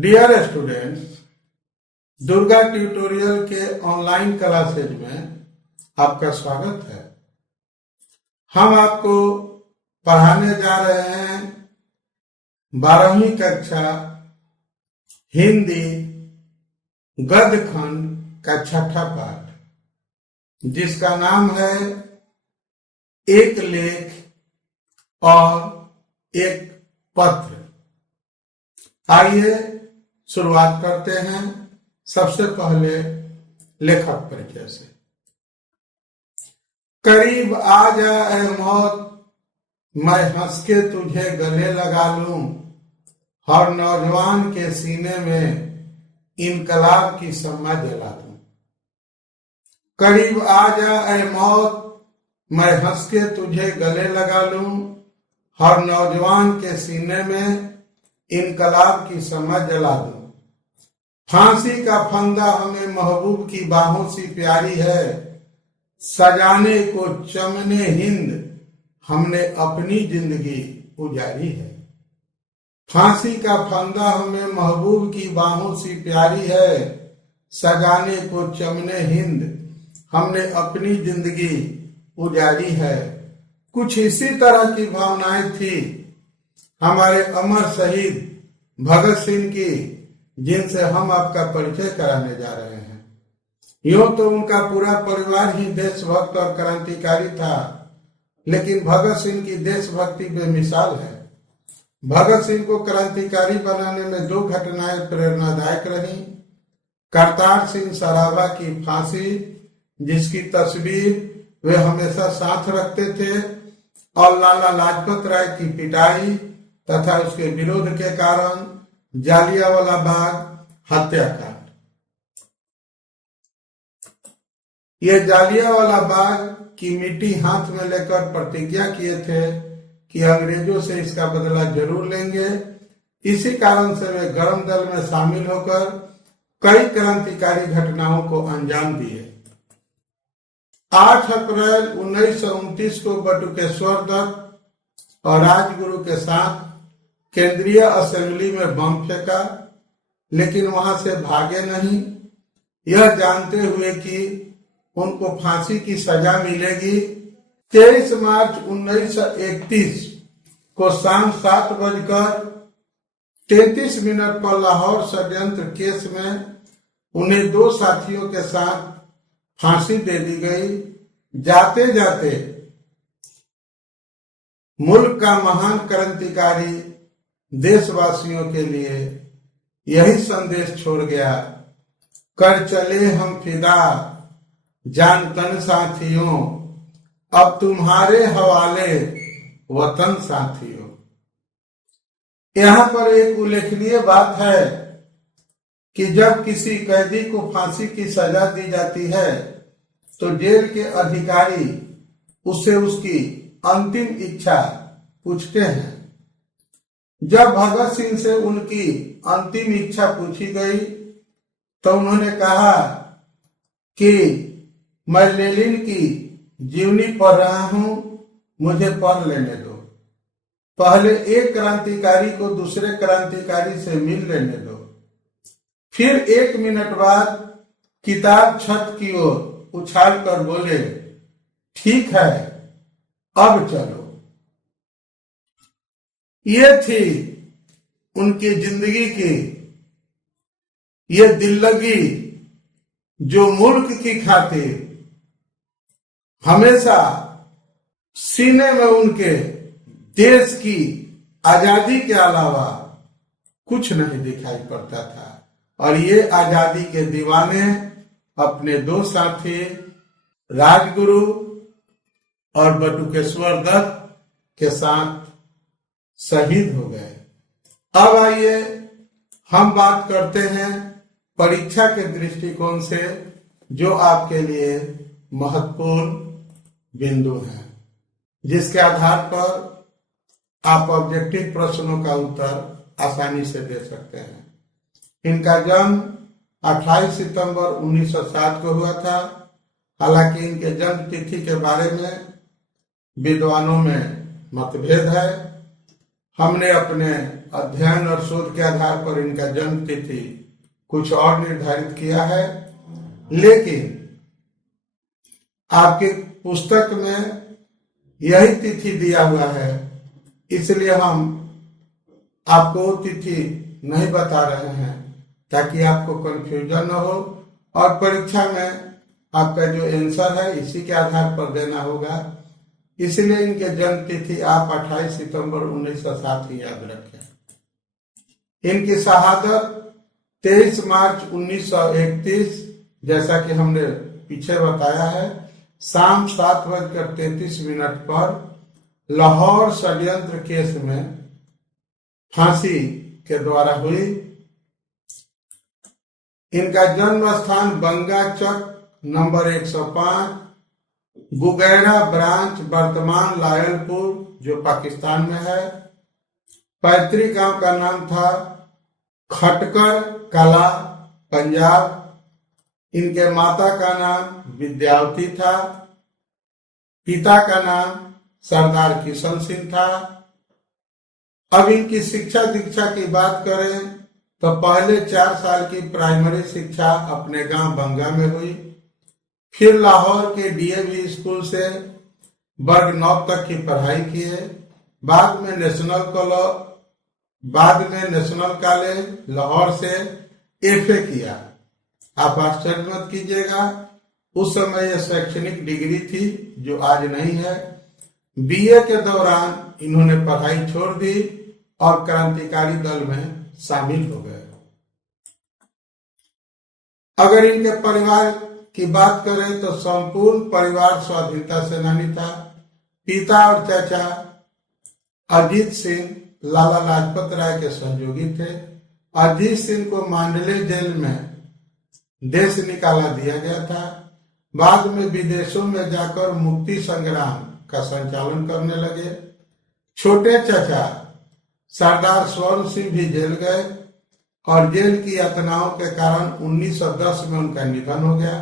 Dear students, Durga tutorial के online classes में आपका स्वागत है। हम आपको पढ़ाने जा रहे हैं 12वीं कक्षा हिंदी गद्य खंड का छठा पाठ, जिसका नाम है एक लेख और एक पत्र। आइए शुरुआत करते हैं सबसे पहले लेखक परिचय से। करीब आ जा ऐ मौत, मैं हंस के तुझे गले लगा लूं, हर नौजवान के सीने में इनकलाब की सम्मा जला दूं। करीब आ जा ऐ मौत, मैं हंस के तुझे गले लगा लूं, हर नौजवान के सीने में इनकलाब की सम्मा जला दूं। फांसी का फंदा हमें महबूब की बाहों सी प्यारी है, सजाने को चमने हिंद हमने अपनी जिंदगी उजारी है। फांसी का फंदा हमें महबूब की बाहों सी प्यारी है, सजाने को चमने हिंद हमने अपनी जिंदगी उजारी है। कुछ इसी तरह की भावनाएं थी हमारे अमर शहीद भगत सिंह की, जिनसे हम आपका परिचय कराने जा रहे हैं। यूं तो उनका पूरा परिवार ही देशभक्त और क्रांतिकारी था, लेकिन भगत सिंह की देशभक्ति बेमिसाल है। भगत सिंह को क्रांतिकारी बनाने में दो घटनाएं प्रेरणादायक रही। करतार सिंह सराभा की फांसी, जिसकी तस्वीर वे हमेशा साथ रखते थे, और लाला लाजपत राय की पिटाई तथा उसके विरोध के कारण जालियांवाला बाग हत्याकांड। ये जालियांवाला बाग की मिट्टी हाथ में लेकर प्रतिज्ञा किए थे कि अंग्रेजों से इसका बदला जरूर लेंगे। इसी कारण से वे गर्म दल में शामिल होकर कई क्रांतिकारी घटनाओं को अंजाम दिए। 8 अप्रैल 1929 को बटुकेश्वर दत्त और राजगुरु के साथ केंद्रीय असेंबली में बम फेंका, लेकिन वहां से भागे नहीं, यह जानते हुए कि उनको फांसी की सजा मिलेगी। 23 मार्च 1931 को शाम 7:33 पर लाहौर षड्यंत्र केस में उन्हें 2 साथियों के साथ फांसी दे दी गई। जाते जाते मुल्क का महान क्रांतिकारी देशवासियों के लिए यही संदेश छोड़ गया, कर चले हम फिदा जान तन साथियों, अब तुम्हारे हवाले वतन साथियों। यहाँ पर एक उल्लेखनीय बात है कि जब किसी कैदी को फांसी की सजा दी जाती है तो जेल के अधिकारी उससे उसकी अंतिम इच्छा पूछते हैं। जब भगत सिंह से उनकी अंतिम इच्छा पूछी गई तो उन्होंने कहा कि मैं लेनिन की जीवनी पढ़ रहा हूं, मुझे पढ़ लेने दो। पहले एक क्रांतिकारी को दूसरे क्रांतिकारी से मिल लेने दो। फिर 1 मिनट बाद किताब छत की ओर उछाल कर बोले, ठीक है, अब चलो। ये थी उनकी जिंदगी की ये दिल्लगी, जो मुल्क की खातिर हमेशा सीने में उनके देश की आजादी के अलावा कुछ नहीं दिखाई पड़ता था। और ये आजादी के दीवाने अपने 2 साथी राजगुरु और बटुकेश्वर दत्त के साथ शहीद हो गए। अब आइए हम बात करते हैं परीक्षा के दृष्टिकोण से जो आपके लिए महत्वपूर्ण बिंदु हैं, जिसके आधार पर आप ऑब्जेक्टिव प्रश्नों का उत्तर आसानी से दे सकते हैं। इनका जन्म 28 सितंबर 1907 को हुआ था। हालांकि इनके जन्म तिथि के बारे में विद्वानों में मतभेद है। हमने अपने अध्ययन और शोध के आधार पर इनका जन्म तिथि कुछ और निर्धारित किया है, लेकिन आपके पुस्तक में यही तिथि दिया हुआ है, इसलिए हम आपको वो तिथि नहीं बता रहे हैं ताकि आपको कंफ्यूजन न हो और परीक्षा में आपका जो आंसर है इसी के आधार पर देना होगा। इसलिए इनके जन्म तिथि आप 28 सितंबर 1907 ही याद रखें। इनकी शहादत 23 मार्च 1931, जैसा कि हमने पीछे बताया है, शाम 7:33 पर लाहौर षड्यंत्र केस में फांसी के द्वारा हुई। इनका जन्म स्थान बंगा चक नंबर 105, गुगैरा ब्रांच, वर्तमान लायलपुर, जो पाकिस्तान में है। पैतृक गांव का नाम था खटकर कला, पंजाब। इनके माता का नाम विद्यावती था, पिता का नाम सरदार किशन सिंह था। अब इनकी शिक्षा दीक्षा की बात करें तो पहले 4 साल की प्राइमरी शिक्षा अपने गांव बंगा में हुई, फिर लाहौर के डीएवी स्कूल से वर्ग 9 तक की पढ़ाई किए। बाद में नेशनल कॉलेज लाहौर से एफए किया। आप आश्चर्य मत कीजिएगा, उस समय यह शैक्षणिक डिग्री थी जो आज नहीं है। बीए के दौरान इन्होंने पढ़ाई छोड़ दी और क्रांतिकारी दल में शामिल हो गए। अगर इनके परिवार की बात करें तो संपूर्ण परिवार स्वाधीनता सेनानी था। पिता और चाचा अजीत सिंह लाला लाजपत राय के सहयोगी थे। अजीत सिंह को मांडले जेल में देश निकाला दिया गया था। बाद में विदेशों में जाकर मुक्ति संग्राम का संचालन करने लगे। छोटे चाचा सरदार स्वर्ण सिंह भी जेल गए और जेल की यातनाओं के कारण 1910 में उनका निधन हो गया।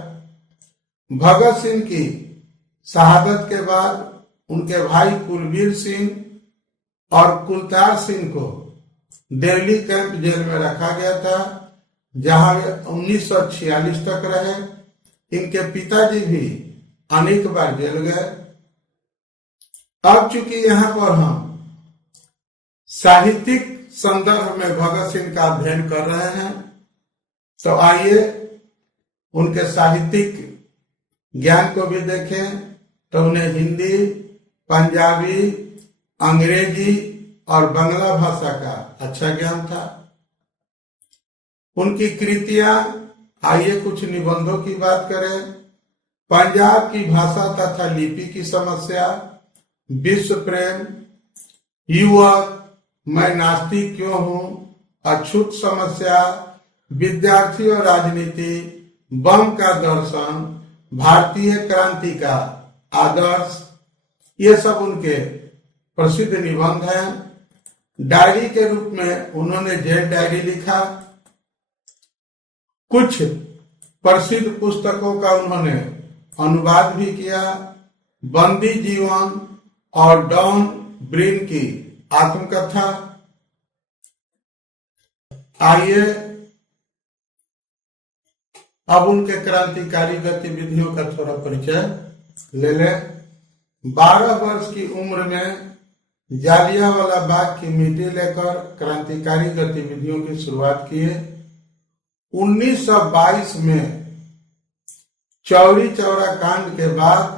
भगत सिंह की शहादत के बाद उनके भाई कुलबीर सिंह और कुलतार सिंह को दिल्ली कैंप जेल में रखा गया था, जहां वे 1946 तक रहे। इनके पिताजी भी अनेक बार जेल गए। अब चूंकि यहाँ पर हम साहित्यिक संदर्भ में भगत सिंह का अध्ययन कर रहे हैं, तो आइए उनके साहित्यिक ज्ञान को भी देखें। तो उन्हें हिंदी, पंजाबी, अंग्रेजी और बांग्ला भाषा का अच्छा ज्ञान था। उनकी कृतियां, आइए कुछ निबंधों की बात करें। पंजाब की भाषा तथा लिपि की समस्या, विश्व प्रेम, युवक, मैं नास्तिक क्यों हूं, अछूत समस्या, विद्यार्थी और राजनीति, बम का दर्शन, भारतीय क्रांति का आदर्श, ये सब उनके प्रसिद्ध निबंध हैं। डायरी के रूप में उन्होंने जेल डायरी लिखा। कुछ प्रसिद्ध पुस्तकों का उन्होंने अनुवाद भी किया। बंदी जीवन और डॉन ब्रिन की आत्मकथा। आइए अब उनके क्रांतिकारी गतिविधियों का थोड़ा परिचय ले लें। 12 वर्ष की उम्र में जालियांवाला बाग की मिट्टी लेकर क्रांतिकारी गतिविधियों की शुरुआत किए। 1922 में चौरी चौरा कांड के बाद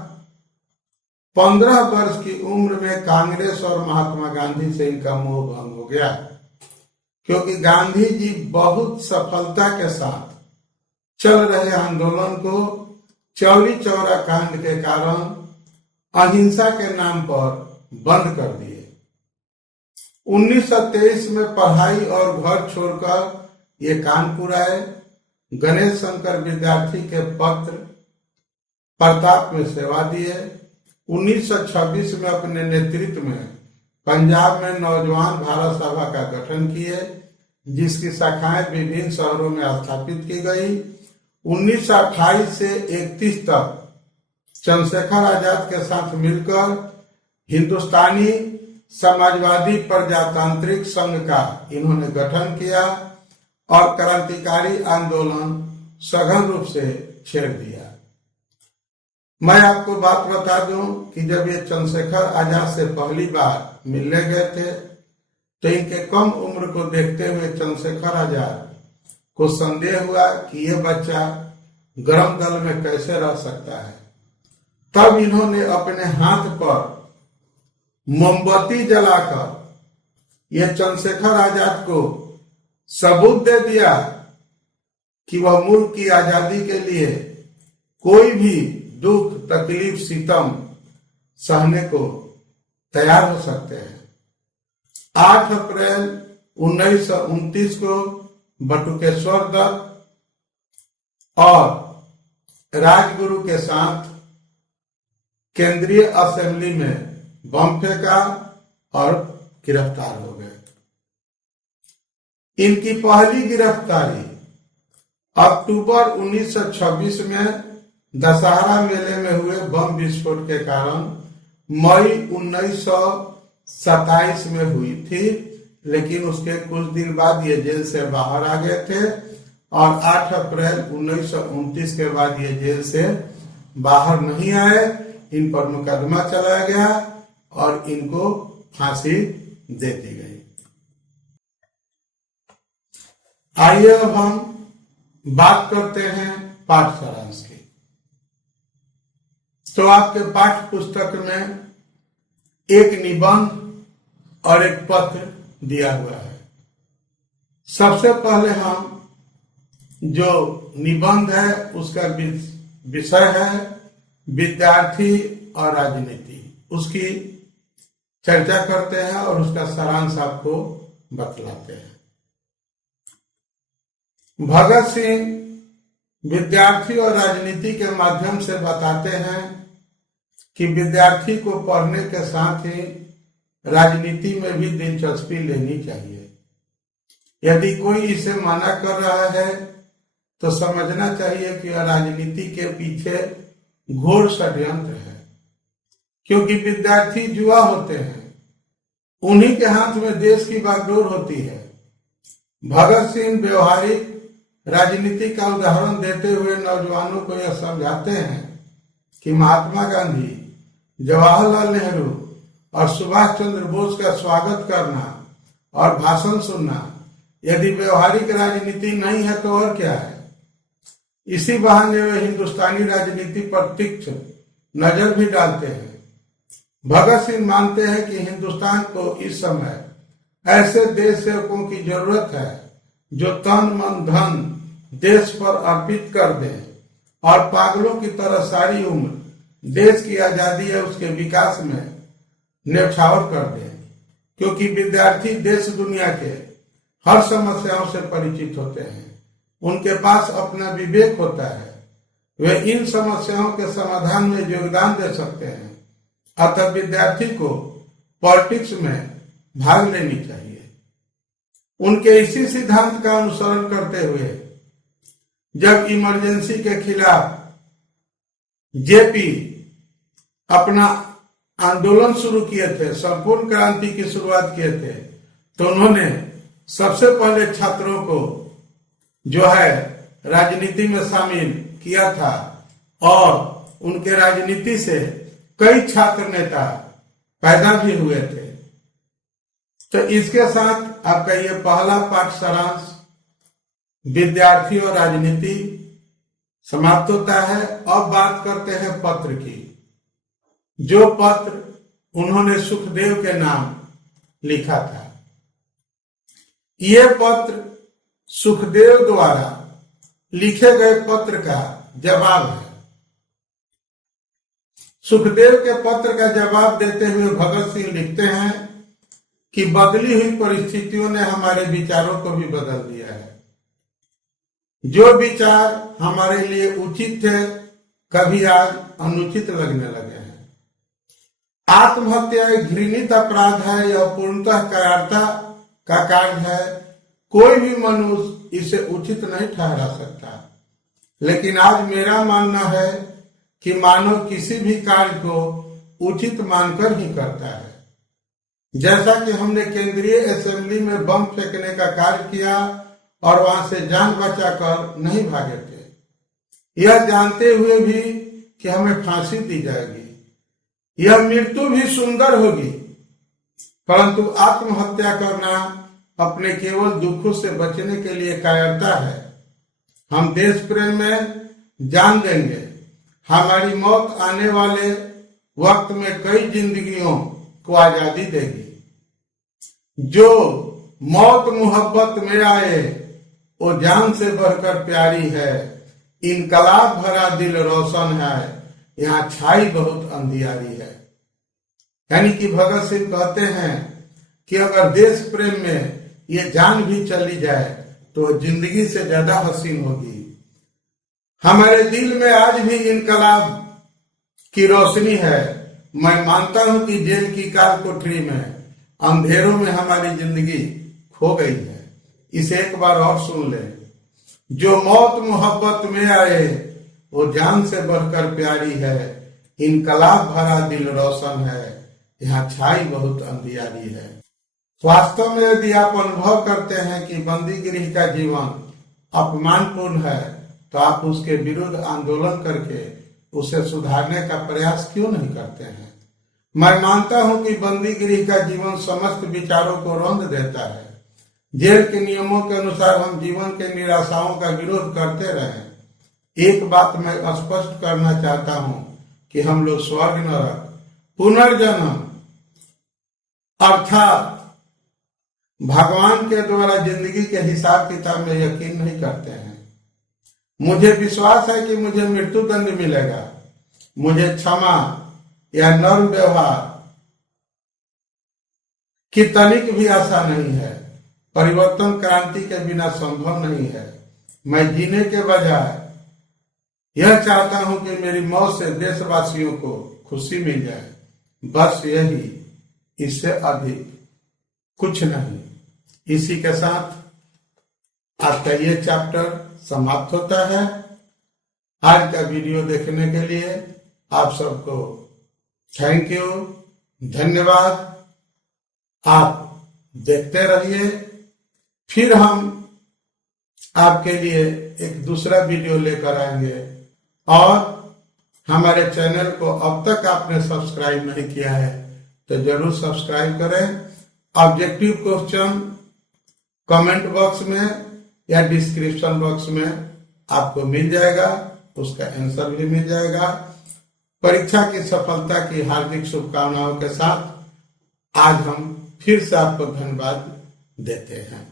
15 वर्ष की उम्र में कांग्रेस और महात्मा गांधी से इनका मोह भंग हो गया, क्योंकि गांधी जी बहुत सफलता के साथ चल रहे आंदोलन को चौरी चौरा कांड के कारण अहिंसा के नाम पर बंद कर दिए। 1923 में पढ़ाई और घर छोड़कर ये कानपुर आए। गणेश शंकर विद्यार्थी के पत्र प्रताप में सेवा दिए। 1926 में अपने नेतृत्व में पंजाब में नौजवान भारत सभा का गठन किए, जिसकी शाखाएं विभिन्न शहरों में स्थापित की गई। 1928 से 31 तक चंद्रशेखर आजाद के साथ मिलकर हिंदुस्तानी समाजवादी प्रजातांत्रिक संघ का इन्होंने गठन किया और क्रांतिकारी आंदोलन सघन रूप से छेड़ दिया। मैं आपको बात बता दूं कि जब ये चंद्रशेखर आजाद से पहली बार मिलने गए थे तो इनके कम उम्र को देखते हुए चंद्रशेखर आजाद को संदेह हुआ कि ये बच्चा गरम दल में कैसे रह सकता है। तब इन्होंने अपने हाथ पर मोमबत्ती जलाकर ये चंद्रशेखर आजाद को सबूत दे दिया कि वह मुल्क की आजादी के लिए कोई भी दुख तकलीफ सितम सहने को तैयार हो सकते हैं। 8 अप्रैल 1929 को बटुकेश्वर दत्त और राजगुरु के साथ केंद्रीय असेंबली में बम फेंका और गिरफ्तार हो गए। इनकी पहली गिरफ्तारी अक्टूबर 1926 में दशहरा मेले में हुए बम विस्फोट के कारण मई 1927 में हुई थी, लेकिन उसके कुछ दिन बाद ये जेल से बाहर आ गए थे और 8 अप्रैल 1929 के बाद ये जेल से बाहर नहीं आए। इन पर मुकदमा चलाया गया और इनको फांसी दे दी गई। आइए अब हम बात करते हैं पाठ सारांश की। तो आपके पाठ्य पुस्तक में एक निबंध और एक पत्र दिया हुआ है। सबसे पहले हम जो निबंध है उसका विषय है विद्यार्थी और राजनीति, उसकी चर्चा करते हैं और उसका सारांश आपको बतलाते हैं। भगत सिंह विद्यार्थी और राजनीति के माध्यम से बताते हैं कि विद्यार्थी को पढ़ने के साथ ही राजनीति में भी दिलचस्पी लेनी चाहिए। यदि कोई इसे मना कर रहा है तो समझना चाहिए कि राजनीति के पीछे घोर षड्यंत्र है, क्योंकि विद्यार्थी युवा होते हैं, उन्हीं के हाथ में देश की बागडोर होती है। भगत सिंह व्यवहारिक राजनीति का उदाहरण देते हुए नौजवानों को यह समझाते हैं कि महात्मा गांधी, जवाहरलाल नेहरू और सुभाष चंद्र बोस का स्वागत करना और भाषण सुनना यदि व्यवहारिक राजनीति नहीं है तो और क्या है। इसी बहाने वे हिंदुस्तानी राजनीति पर तीक्ष्ण नजर भी डालते हैं। भगत सिंह मानते हैं कि हिंदुस्तान को इस समय ऐसे देश सेवकों की जरूरत है जो तन मन धन देश पर अर्पित कर दें और पागलों की तरह सारी उम्र देश की आजादी या उसके विकास में न्यौछावर कर दें, क्योंकि विद्यार्थी देश दुनिया के हर समस्याओं से परिचित होते हैं। उनके पास अपना विवेक होता है, वे इन समस्याओं के समाधान में योगदान दे सकते हैं। अतः विद्यार्थी को पॉलिटिक्स में भाग लेनी चाहिए। उनके इसी सिद्धांत का अनुसरण करते हुए जब इमरजेंसी के खिलाफ जेपी अपना आंदोलन शुरू किए थे, संपूर्ण क्रांति की शुरुआत किए थे, तो उन्होंने सबसे पहले छात्रों को जो है राजनीति में शामिल किया था और उनके राजनीति से कई छात्र नेता पैदा भी हुए थे। तो इसके साथ आपका ये पहला पाठ सारांश विद्यार्थी और राजनीति समाप्त होता है। अब बात करते हैं पत्र की, जो पत्र उन्होंने सुखदेव के नाम लिखा था। ये पत्र सुखदेव द्वारा लिखे गए पत्र का जवाब है। सुखदेव के पत्र का जवाब देते हुए भगत सिंह लिखते हैं कि बदली हुई परिस्थितियों ने हमारे विचारों को भी बदल दिया है। जो विचार हमारे लिए उचित थे कभी आज अनुचित लगने लगे हैं। आत्महत्या एक घृणित अपराध है, यह पूर्णतः कायरता का कार्य है। कोई भी मनुष्य इसे उचित नहीं ठहरा सकता, लेकिन आज मेरा मानना है कि मानव किसी भी कार्य को उचित मानकर ही करता है। जैसा कि हमने केंद्रीय असेंबली में बम फेंकने का कार्य किया और वहां से जान बचाकर नहीं भागे थे, यह जानते हुए भी कि हमें फांसी दी जाएगी। यह मृत्यु भी सुंदर होगी, परंतु आत्महत्या करना अपने केवल दुखों से बचने के लिए कायरता है। हम देश प्रेम में जान देंगे। हमारी मौत आने वाले वक्त में कई जिंदगियों को आजादी देगी। जो मौत मोहब्बत में आए वो जान से बढ़कर प्यारी है। इनकलाब भरा दिल रोशन है, यहाँ छाई बहुत अंधियारी है। यानी कि भगत सिंह कहते हैं कि अगर देश प्रेम में ये जान भी चली जाए तो जिंदगी से ज्यादा हसीन होगी। हमारे दिल में आज भी इनकलाब की रोशनी है। मैं मानता हूं कि जेल की काल कोठरी में अंधेरों में हमारी जिंदगी खो गई है। इसे एक बार और सुन ले। जो मौत मोहब्बत में आए वो जान से बढ़कर प्यारी है। इनकलाब भरा दिल रोशन है, यहाँ छाई बहुत अंधियारी है। वास्तव में यदि आप अनुभव करते हैं कि बंदी गृह का जीवन अपमानपूर्ण है, तो आप उसके विरुद्ध आंदोलन करके उसे सुधारने का प्रयास क्यों नहीं करते हैं? मैं मानता हूं कि बंदी गृह का जीवन समस्त विचारों को रौंद देता है। जेल के नियमों के अनुसार हम जीवन के निराशाओं का विरोध करते रहे। एक बात मैं स्पष्ट करना चाहता हूं कि हम लोग स्वर्ग नरक, पुनर्जन्म अर्थात भगवान के द्वारा जिंदगी के हिसाब किताब में यकीन नहीं करते हैं। मुझे विश्वास है कि मुझे मृत्यु दंड मिलेगा। मुझे क्षमा या नर्म व्यवहार की तनिक भी आशा नहीं है। परिवर्तन क्रांति के बिना संभव नहीं है। मैं जीने के बजाय यह चाहता हूं कि मेरी मौत से देशवासियों को खुशी मिल जाए, बस यही, इससे अधिक कुछ नहीं। इसी के साथ आज का ये चैप्टर समाप्त होता है। आज का वीडियो देखने के लिए आप सबको थैंक यू, धन्यवाद। आप देखते रहिए। फिर हम आपके लिए एक दूसरा वीडियो लेकर आएंगे। और हमारे चैनल को अब तक आपने सब्सक्राइब नहीं किया है तो जरूर सब्सक्राइब करें। ऑब्जेक्टिव क्वेश्चन कमेंट बॉक्स में या डिस्क्रिप्शन बॉक्स में आपको मिल जाएगा, उसका आंसर भी मिल जाएगा। परीक्षा की सफलता की हार्दिक शुभकामनाओं के साथ आज हम फिर से आपको धन्यवाद देते हैं।